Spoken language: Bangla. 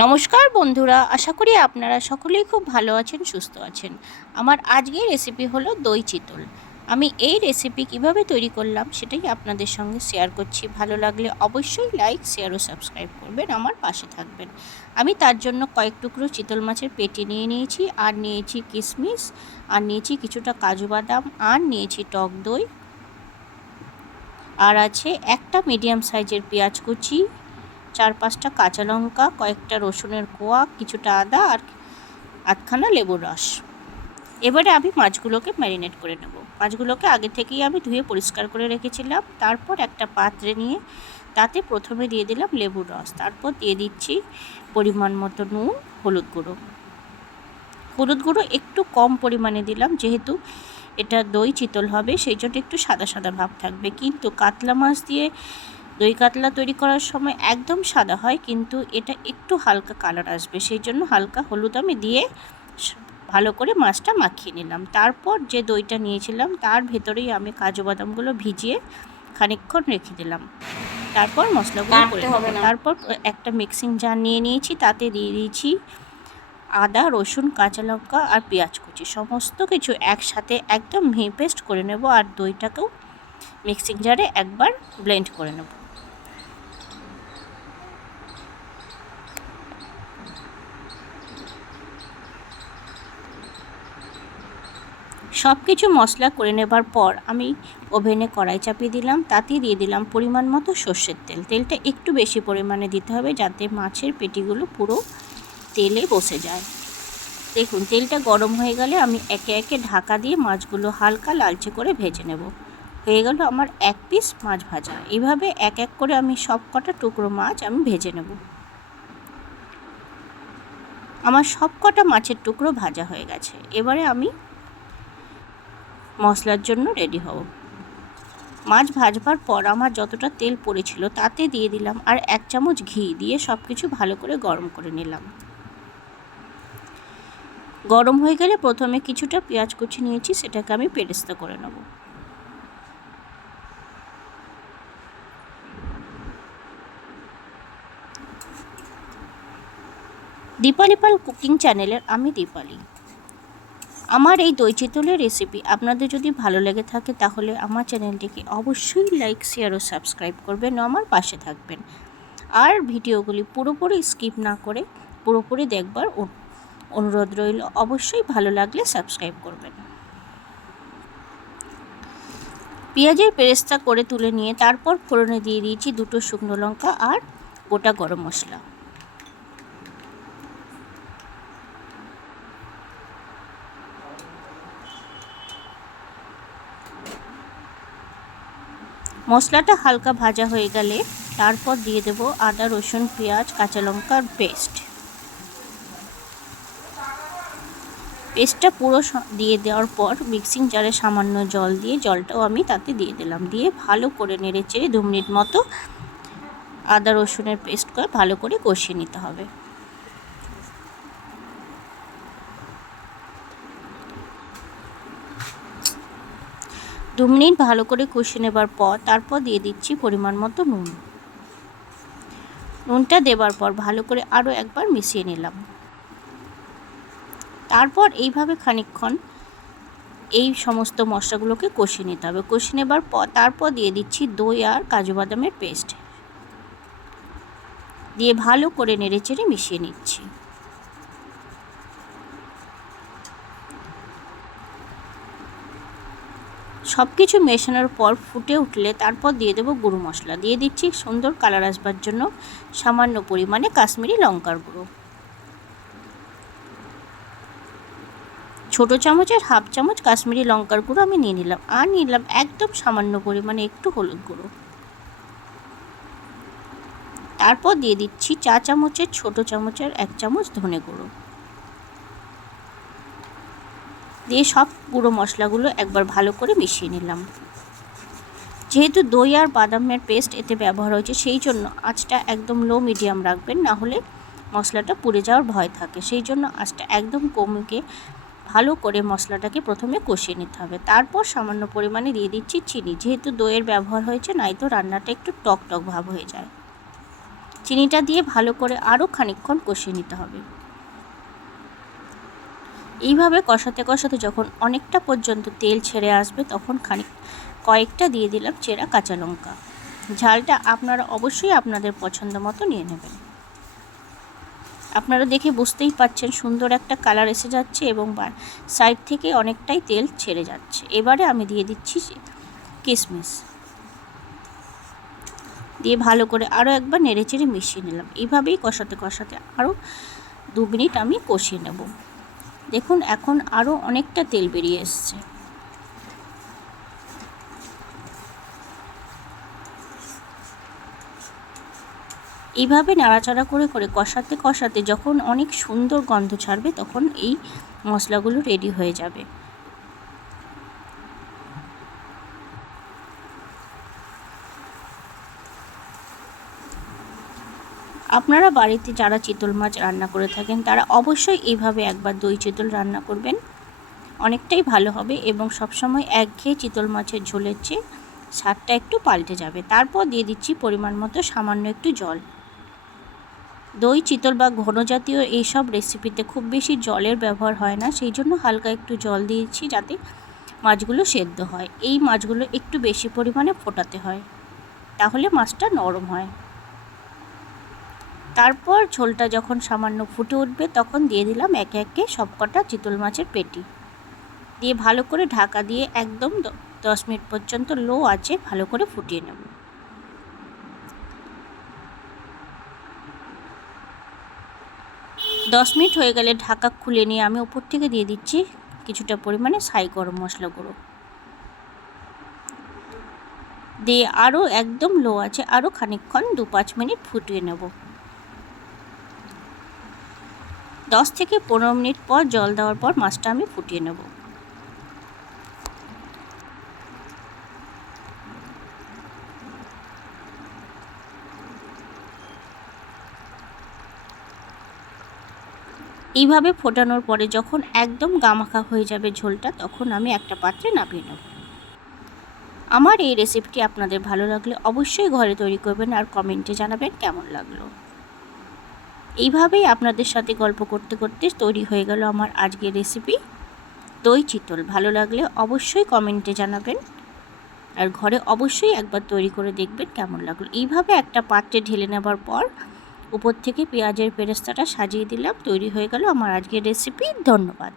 নমস্কার বন্ধুরা, আশা করি আপনারা সকলেই খুব ভালো আছেন, সুস্থ আছেন। আমার আজকের রেসিপি হলো দই চিতল। আমি এই রেসিপি কীভাবে তৈরি করলাম সেটাই আপনাদের সঙ্গে শেয়ার করছি। ভালো লাগলে অবশ্যই লাইক শেয়ার ও সাবস্ক্রাইব করবেন, আমার পাশে থাকবেন। আমি তার জন্য কয়েক টুকরো চিতল মাছের পেটি নিয়ে নিয়েছি, আর নিয়েছি কিশমিশ আর নিয়েছি কিছুটা কাজু বাদাম, আর নিয়েছি টক দই। আর আছে একটা মিডিয়াম সাইজের পেঁয়াজ কুচি চার পাঁচটা কাঁচা লঙ্কা, কয়েকটা রসুনের কোয়া, কিছুটা আদা আর আধখানা লেবুর রস। এবারে আমি মাছগুলোকে ম্যারিনেট করে নেব। মাছগুলোকে আগে থেকেই আমি ধুয়ে পরিষ্কার করে রেখেছিলাম। তারপর একটা পাত্রে নিয়ে তাতে প্রথমে দিয়ে দিলাম লেবুর রস। তারপর দিয়ে দিচ্ছি পরিমাণ মতো নুন, হলুদ গুঁড়ো। হলুদ গুঁড়ো একটু কম পরিমাণে দিলাম, যেহেতু এটা দই চিতল হবে, সেই জন্য একটু সাদা সাদা ভাব থাকবে। কিন্তু কাতলা মাছ দিয়ে দই কাতলা তৈরি করার সময় একদম সাদা হয় কিন্তু এটা একটু হালকা কালার আসবে। সেই জন্য হালকা হলুদ আমি দিয়ে ভালো করে মাছটা মাখিয়ে নিলাম। তারপর যে দইটা নিয়েছিলাম তার ভেতরেই আমি কাজু বাদামগুলো ভিজিয়ে খানিকক্ষণ রেখে দিলাম। তারপর মশলাগুলো করে তারপর একটা মিক্সিং জার নিয়ে নিয়েছি তাতে দিয়ে দিয়েছি আদা রসুন কাঁচা লঙ্কা আর পেঁয়াজ কুচি। সমস্ত কিছু একসাথে একদম মিহি পেস্ট করে নেব আর দইটাকেও মিক্সিং জারে একবার ব্লেন্ড করে নেব। সব কিছু মশলা করে নেবার পর আমি ওভেনে কড়াই চাপিয়ে দিলাম তাতে দিয়ে দিলাম পরিমাণ মতো সর্ষের তেল। তেলটা একটু বেশি পরিমাণে দিতে হবে যাতে মাছের পেটিগুলো পুরো তেলে বসে যায়। দেখুন, তেলটা গরম হয়ে গেলে আমি একে একে ঢাকা দিয়ে মাছগুলো হালকা লালচে করে ভেজে নেব। হয়ে গেল আমার এক পিস মাছ ভাজা। এইভাবে এক এক করে আমি সব কটা টুকরো মাছ আমি ভেজে নেব। আমার সব কটা মাছের টুকরো ভাজা হয়ে গেছে। এবারে আমি মশলার জন্য রেডি হব। মাছ ভাজবার পর আমার যতটা তেল পড়েছিল তাতে দিয়ে দিলাম আর এক চামচ ঘি দিয়ে সব কিছু ভালো করে গরম করে নিলাম। গরম হয়ে গেলে প্রথমে কিছুটা পেঁয়াজ কুচি নিয়েছি, সেটাকে আমি পেরেস্তা করে নেব। দীপালি পাল কুকিং চ্যানেলের আমি দীপালি। আমার এই দই চিতলের রেসিপি আপনাদের যদি ভালো লেগে থাকে তাহলে আমার চ্যানেলটিকে অবশ্যই লাইক শেয়ার ও সাবস্ক্রাইব করবেন ও আমার পাশে থাকবেন। আর ভিডিওগুলি পুরোপুরি স্কিপ না করে পুরোপুরি দেখবার অনু- অনুরোধ রইল। অবশ্যই ভালো লাগলে সাবস্ক্রাইব করবেন। পেঁয়াজের পেরেস্তা করে তুলে নিয়ে তারপর ফোড়নে দিয়ে দিয়েছি দুটো শুকনো লঙ্কা আর গোটা গরম মশলা। মশলাটা হালকা ভাজা হয়ে গেলে তারপর দিয়ে দেব আদা, রসুন, পেঁয়াজ, কাঁচা লঙ্কার পেস্ট। পেস্টটা পুরো দিয়ে দেওয়ার পর মিক্সিং জারে সামান্য জল দিয়ে জলটাও আমি তাতে দিয়ে দিলাম। দিয়ে ভালো করে নেড়ে চেড়ে দু মিনিট মতো আদা, রসুনের পেস্ট করে ভালো করে কষিয়ে নিতে হবে। দু মিনিট ভালো করে কষিয়ে নেবার পর তারপর দিয়ে দিচ্ছি পরিমাণ মতো নুন। নুনটা দেবার পর ভালো করে আরও একবার মিশিয়ে নিলাম। তারপর এইভাবে খানিকক্ষণ এই সমস্ত মশলাগুলোকে কষিয়ে নিতে হবে। কষিয়ে নেবার পর তারপর দিয়ে দিচ্ছি দই আর কাজু বাদামের পেস্ট। দিয়ে ভালো করে নেড়ে চেড়ে মিশিয়ে নিচ্ছি। সব কিছু মেশানোর পর ফুটে উঠলে তারপর দিয়ে দেবো গুঁড়ো মশলা। দিয়ে দিচ্ছি সুন্দর কালার আসবার জন্য সামান্য পরিমাণে কাশ্মীরি লঙ্কার গুঁড়ো। ছোটো চামচের হাফ চামচ কাশ্মীরি লঙ্কার গুঁড়ো আমি নিয়ে নিলাম আর নিলাম একদম সামান্য পরিমাণে একটু হলুদ গুঁড়ো। তারপর দিয়ে দিচ্ছি চা চামচের ছোটো চামচের এক চামচ ধনে গুঁড়ো। দিয়ে সব গুঁড়ো মশলাগুলো একবার ভালো করে মিশিয়ে নিলাম। যেহেতু দই আর বাদামের পেস্ট এতে ব্যবহার হয়েছে, সেই জন্য আঁচটা একদম লো মিডিয়াম রাখবেন, না হলে মশলাটা পুড়ে যাওয়ার ভয় থাকে। সেই জন্য আঁচটা একদম কমিয়ে ভালো করে মশলাটাকে প্রথমে কষিয়ে নিতে হবে। তারপর সামান্য পরিমাণে দিয়ে দিচ্ছি চিনি। যেহেতু দইয়ের ব্যবহার হয়েছে, নাই তো রান্নাটা একটু টক টক ভাব হয়ে যায়। চিনিটা দিয়ে ভালো করে আরও খানিকক্ষণ কষিয়ে নিতে হবে। এইভাবে কষাতে কষাতে যখন অনেকটা পর্যন্ত তেল ছেড়ে আসবে, তখন খানিক, কয়েকটা দিয়ে দিলাম চেরা কাঁচা লঙ্কা। ঝালটা আপনারা অবশ্যই আপনাদের পছন্দ মতো নিয়ে নেবেন। আপনারা দেখে বুঝতেই পাচ্ছেন সুন্দর একটা কালার এসে যাচ্ছে এবং সাইড থেকে অনেকটাই তেল ছেড়ে যাচ্ছে। এবারে আমি দিয়ে দিচ্ছি কিশমিশ দিয়ে ভালো করে আরও একবার নেড়ে চেড়ে মিশিয়ে নিলাম। এইভাবেই কষাতে কষাতে আরও দু মিনিট আমি কষিয়ে নেব। দেখুন, এখন আরও অনেকটা তেল বেরিয়ে এসছে। এইভাবে নাড়াচাড়া করে করে কষাতে কষাতে যখন অনেক সুন্দর গন্ধ ছাড়বে, তখন এই মশলাগুলো রেডি হয়ে যাবে। আপনারা বাড়িতে যারা চিতল মাছ রান্না করে থাকেন, তারা অবশ্যই এইভাবে একবার দই চিতল রান্না করবেন। অনেকটাই ভালো হবে এবং সবসময় একঘেয়ে চিতল মাছের ঝোলের চেয়ে স্বাদটা একটু পাল্টে যাবে। তারপর দিয়ে দিচ্ছি পরিমাণ মতো সামান্য একটু জল। দই, চিতল বা ঘন জাতীয় এইসব রেসিপিতে খুব বেশি জলের ব্যবহার হয় না, সেই জন্য হালকা একটু জল দিয়েছি যাতে মাছগুলো সেদ্ধ হয়। এই মাছগুলো একটু বেশি পরিমাণে ফোটাতে হয়, তাহলে মাছটা নরম হয়। তারপর ঝোলটা যখন সামান্য ফুটে উঠবে, তখন দিয়ে দিলাম একে একে সবকটা চিতল মাছের পেটি। দিয়ে ভালো করে ঢাকা দিয়ে একদম দশ মিনিট পর্যন্ত লো আছে ভালো করে ফুটিয়ে নেব। দশ মিনিট হয়ে গেলে ঢাকা খুলে নিয়ে আমি উপর থেকে দিয়ে দিচ্ছি কিছুটা পরিমাণে সাই গরম মশলা গুঁড়ো। দিয়ে আরও একদম লো আছে আরও খানিকক্ষণ দু পাঁচ মিনিট ফুটিয়ে নেব। দশ থেকে পনেরো মিনিট পর জল দেওয়ার পর মাছটা আমি ফুটিয়ে নেব। এইভাবে ফোটানোর পরে যখন একদম গামাখা হয়ে যাবে ঝোলটা, তখন আমি একটা পাত্রে নামিয়ে নেব। আমার এই রেসিপিটি আপনাদের ভালো লাগলে অবশ্যই ঘরে তৈরি করবেন আর কমেন্টে জানাবেন কেমন লাগল। এইভাবেই আপনাদের সাথে গল্প করতে করতে তৈরি হয়ে গেল আমার আজকের রেসিপি দই চিতল, ভালো লাগলে অবশ্যই কমেন্টে জানাবেন। আর ঘরে অবশ্যই একবার তৈরি করে দেখবেন কেমন লাগল। এইভাবে একটা পাত্রে ঢেলে নেবার পর উপর থেকে পেঁয়াজের পেরেস্তাটা সাজিয়ে দিলাম। তৈরি হয়ে গেল আমার আজকের রেসিপি ধন্যবাদ।